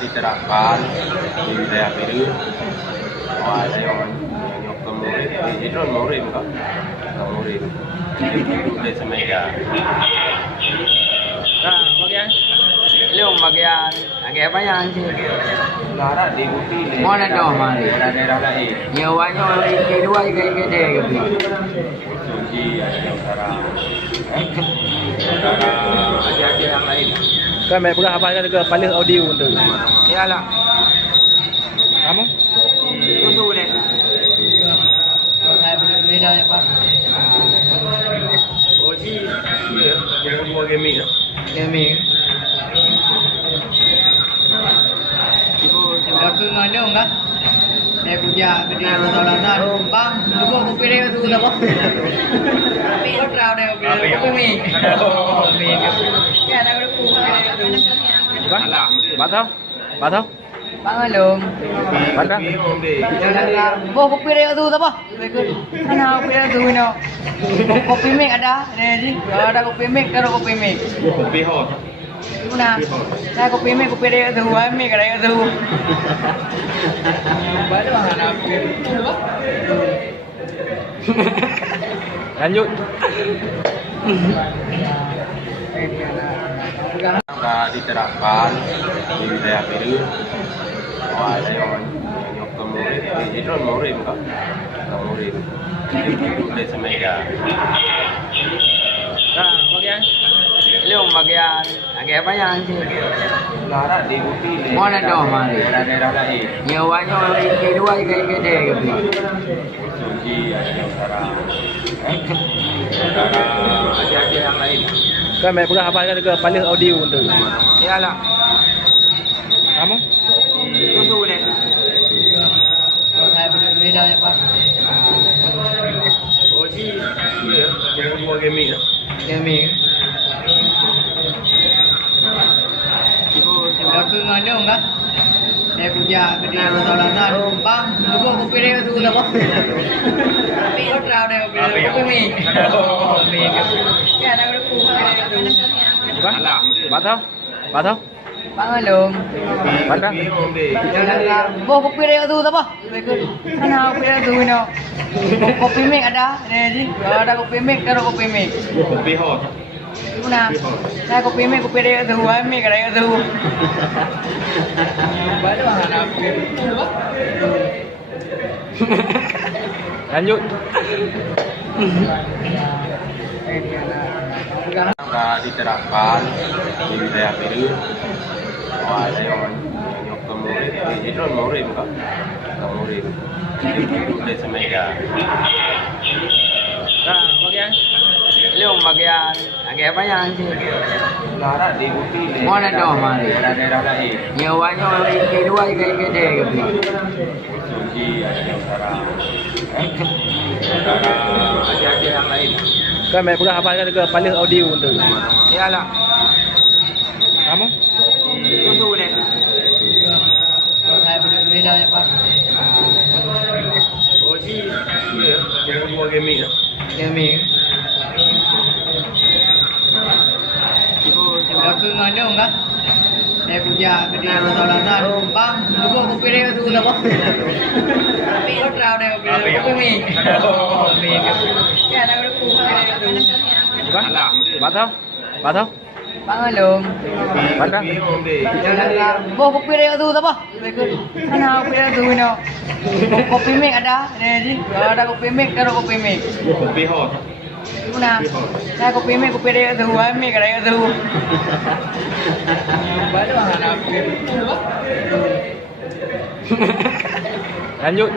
diterapkan di wilayah Peru. Ada yang nyokong murid, itu murid enggak? Murid. Itu desa meja. Nah, bagian Leong bagian agak apa yang sih? Lara di Uti. Mana dong mari? Daerah lain. Nyawanya orang kedua juga gede gitu. Suji ada di utara. Utara aja yang lain. Kan mai pula apa kan ke paling audio untuk. Iyalah. Kamu? Itu boleh. Saya boleh dah ya Pak. Oji, ya, jangan dua gaming ya. Gaming. Ibu sebelah ke mana enggak? Saya punya gede rata-rata bang, lupa kopi dia tu dah apa? Kopi rata dia kopi mi. Ya nak kopi. Batau? Batau? Pangalong. Batau? Bo kopi dia tu dah apa? Mana kopi dia tu ni? Kopi mik ada, ada kopi mik, ada kopi mik. Kopi hot. Mana? Saya kopi mik, kopi dia tu, mik ada tu. Baru anak kopi. Lanjut. Diterapkan di wilayah Peru. Ada yang nyokong murid, itu murid enggak? Murid. Itu desa meja. Nah, bagian Leong bagian agak apa yang sih? Lara di Uti. Mana dong mari? Daerah lain. Nyawanya orang kedua juga gede gitu. Suji ada di utara. Utara aja yang lain. kan mai pula apa kan ke paling audio untuk. Iyalah. Kamu? Itu boleh. Saya boleh dah ya Pak. Oji, ya, jangan dua gaming ya. Gaming. Ibu sebelah ke mana enggak? Saya punya gede rata-rata bang, lupa kopi dia tu dah apa? Kopi rata dia kopi mi. Ya nak kopi. Batau? Batau? Pangalong. Batau? Bo kopi dia tu dah apa? Mana kopi dia tu ni? Kopi mik ada, ada kopi mik, ada kopi mik. Kopi hot. Mana? Saya kopi mik, kopi dia tu, mik ada tu. Baru anak kopi. Lanjut. Diterapkan di wilayah Peru. Ada yang nyokong murid, itu murid enggak? Murid. Itu desa meja. Nah, bagian Leong bagian agak apa yang sih? Lara di Uti. Mana dong mari? Daerah lain. Nyawanya orang kedua juga gede gitu. Suji ada di utara. Utara aja yang lain. kan mai pula apa kan ke paling audio untuk. Iyalah. Kamu? Itu boleh. Saya boleh dah ya Pak. Oji, ya, jangan dua gaming ya. Gaming. Ibu sebelah ke mana enggak? Saya punya gede rata-rata bang, lupa kopi dia tu dah apa? Kopi rata dia kopi mi. Ya nak kopi. Batau? Batau? Pangalong. Batau? Bo kopi dia tu dah apa? Mana kopi dia tu ni? Kopi mik ada, ada kopi mik, ada kopi mik. Kopi hot. Mana? Saya kopi mik, kopi dia tu, mik ada tu. Baru anak kopi. Lanjut.